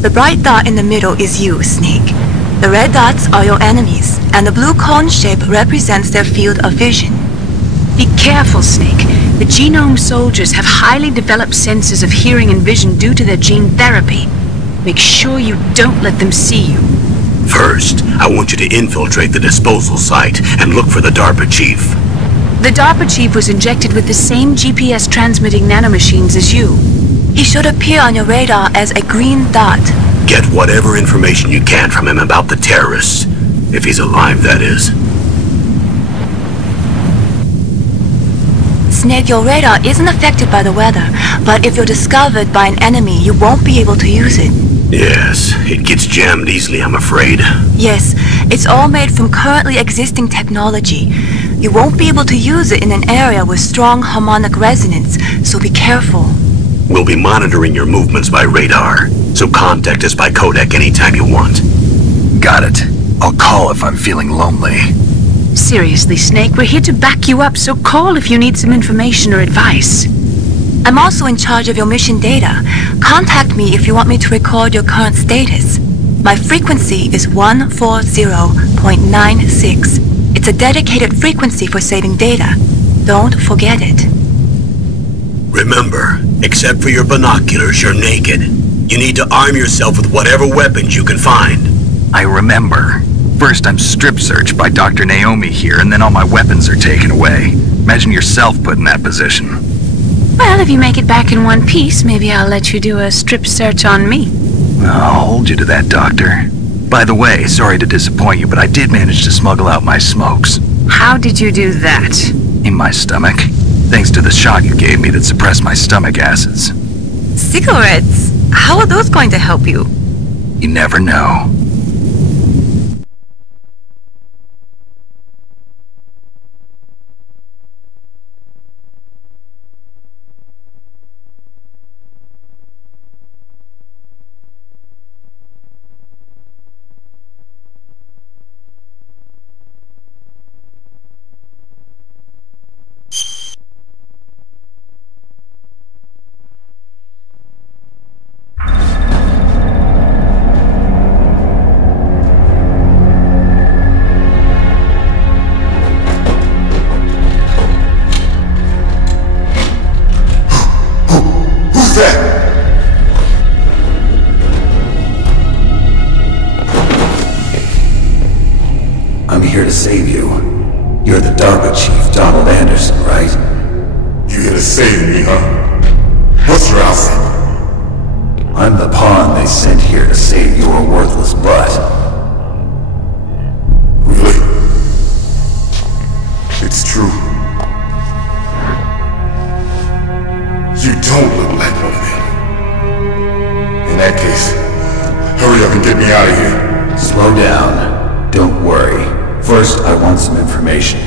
The bright dot in the middle is you, Snake. The red dots are your enemies, and the blue cone shape represents their field of vision. Be careful, Snake. The genome soldiers have highly developed senses of hearing and vision due to their gene therapy. Make sure you don't let them see you. First, I want you to infiltrate the disposal site and look for the DARPA Chief. The DARPA Chief was injected with the same GPS transmitting nanomachines as you. He should appear on your radar as a green dot. Get whatever information you can from him about the terrorists. If he's alive, that is. Snake, your radar isn't affected by the weather, but if you're discovered by an enemy, you won't be able to use it. Yes, it gets jammed easily, I'm afraid. Yes, it's all made from currently existing technology. You won't be able to use it in an area with strong harmonic resonance, so be careful. We'll be monitoring your movements by radar, so contact us by codec anytime you want. Got it. I'll call if I'm feeling lonely. Seriously, Snake, we're here to back you up, so call if you need some information or advice. I'm also in charge of your mission data. Contact me if you want me to record your current status. My frequency is 140.96. It's a dedicated frequency for saving data. Don't forget it. Remember, except for your binoculars, you're naked. You need to arm yourself with whatever weapons you can find. I remember. First I'm strip searched by Dr. Naomi here, and then all my weapons are taken away. Imagine yourself put in that position. Well, if you make it back in one piece, maybe I'll let you do a strip search on me. I'll hold you to that, Doctor. By the way, sorry to disappoint you, but I did manage to smuggle out my smokes. How did you do that? In my stomach. Thanks to the shot you gave me that suppressed my stomach acids. Cigarettes? How are those going to help you? You never know. I'm here to save you. You're the DARPA Chief Donald Anderson, right? You here to save me, huh? What's your outfit? I'm the pawn they sent here to save your worthless butt. Really? It's true. You don't look like one of them. In that case, hurry up and get me out of here. Slow down. Don't worry. First, I want some information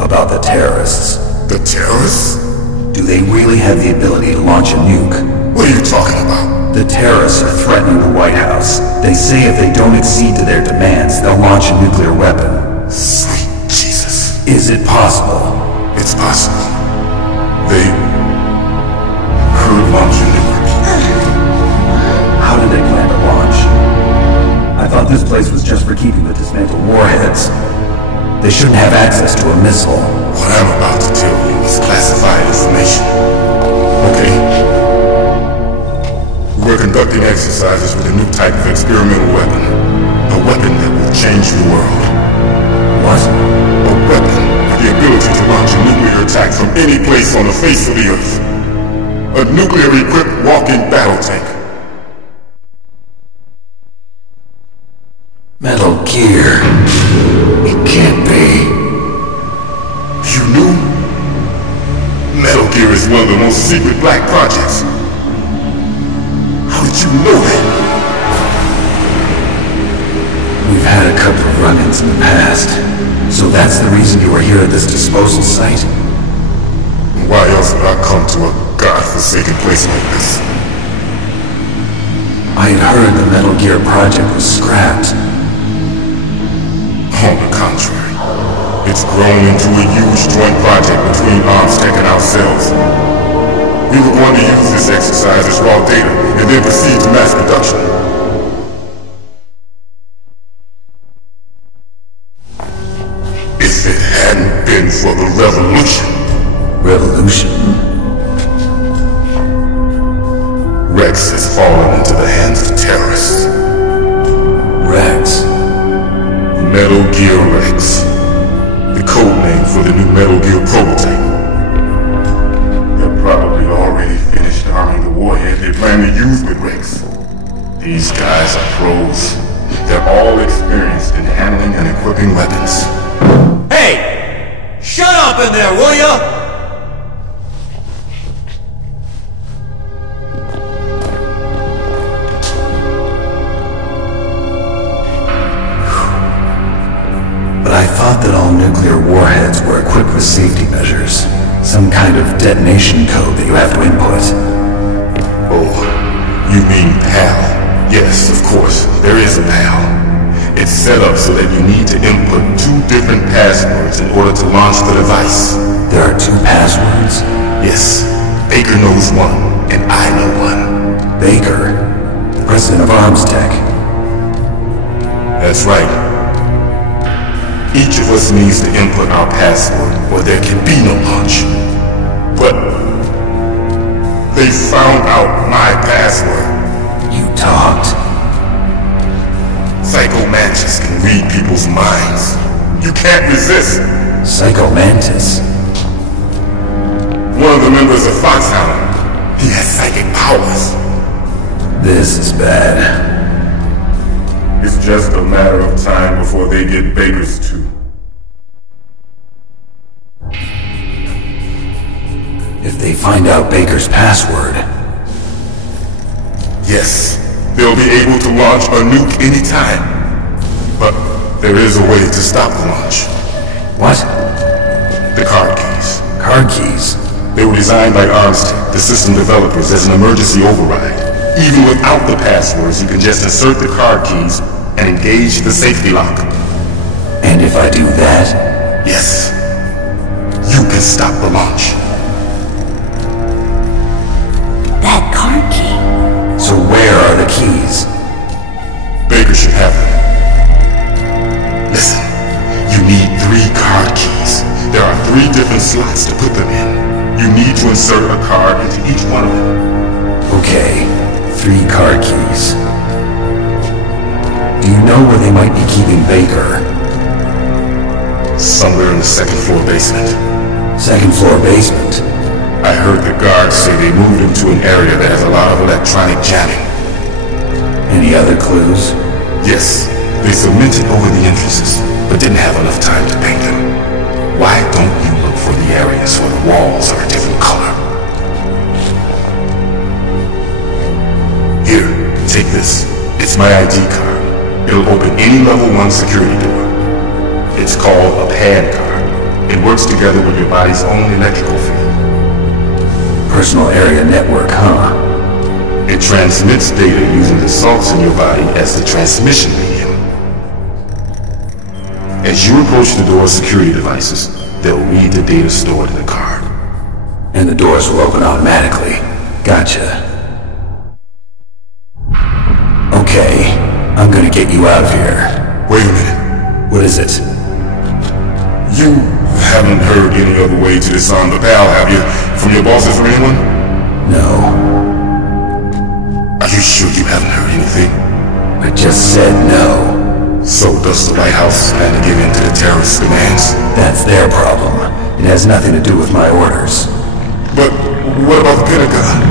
about the terrorists. The terrorists? Do they really have the ability to launch a nuke? What are you talking about? The terrorists are threatening the White House. They say if they don't accede to their demands, they'll launch a nuclear weapon. Sweet Jesus. Is it possible? It's possible. They could launch a nuke. How did they plan to launch? I thought this place was just for keeping the dismantled warheads. They shouldn't have access to a missile. What I'm about to tell you is classified information. Okay? We're conducting exercises with a new type of experimental weapon. A weapon that will change the world. What? A weapon with the ability to launch a nuclear attack from any place on the face of the Earth. A nuclear-equipped walking battle tank. Metal Gear. It can't be. You knew? Metal Gear is one of the most secret black projects. How did you know that? We've had a couple of run-ins in the past. So that's the reason you were here at this disposal site? Why else would I come to a godforsaken place like this? I had heard the Metal Gear project was scrapped. On the contrary, it's grown into a huge joint project between ArmsTech and ourselves. We were going to use this exercise as raw data and then proceed to mass production. has fallen into the hands of terrorists. Rex. Metal Gear Rex. The code name for the new Metal Gear prototype. They're probably already finished arming the warhead they plan to use with Rex. These guys are pros. They're all experienced in handling and equipping weapons. Hey! Shut up in there, will ya? But I thought that all nuclear warheads were equipped with safety measures. Some kind of detonation code that you have to input. Oh, you mean PAL? Yes, of course, there is a PAL. It's set up so that you need to input 2 different passwords in order to launch the device. There are 2 passwords? Yes, Baker knows one, and I know one. Baker, the president of ArmsTech. That's right. Each of us needs to input our password, or there can be no launch. But they found out my password. You talked? Psycho Mantis can read people's minds. You can't resist. Psycho Mantis? One of the members of FOXHOUND. He has psychic powers. This is bad. It's just a matter of time before they get Baker's too. If they find out Baker's password... Yes, they'll be able to launch a nuke anytime. But there is a way to stop the launch. What? The card keys. Card keys? They were designed by ArmsTech, the system developers, as an emergency override. Even without the passwords, you can just insert the card keys and engage the safety lock. And if I do that? Yes. You can stop the launch. That card key. So where are the keys? Baker should have them. Listen, you need 3 card keys. There are 3 different slots to put them in. You need to insert a card into each one of them. Okay, 3 card keys. Do you know where they might be keeping Baker? Somewhere in the 2nd floor basement. 2nd floor basement? I heard the guards say they moved him to an area that has a lot of electronic jamming. Any other clues? Yes, they cemented over the entrances, but didn't have enough time to paint them. Why don't you look for the areas where the walls are a different color? Here, take this. It's my ID card. It'll open any level 1 security door. It's called a PAN card. It works together with your body's own electrical field. Personal area network, huh? It transmits data using the salts in your body as the transmission medium. As you approach the door's security devices, they'll read the data stored in the card. And the doors will open automatically. Gotcha. Okay, I'm gonna get you out of here. Wait a minute. What is it? You haven't heard any other way to disarm the PAL, have you? From your bosses or anyone? No. Are you sure you haven't heard anything? I just said no. So does the White House plan to give in to the terrorist demands? That's their problem. It has nothing to do with my orders. But what about the Pentagon?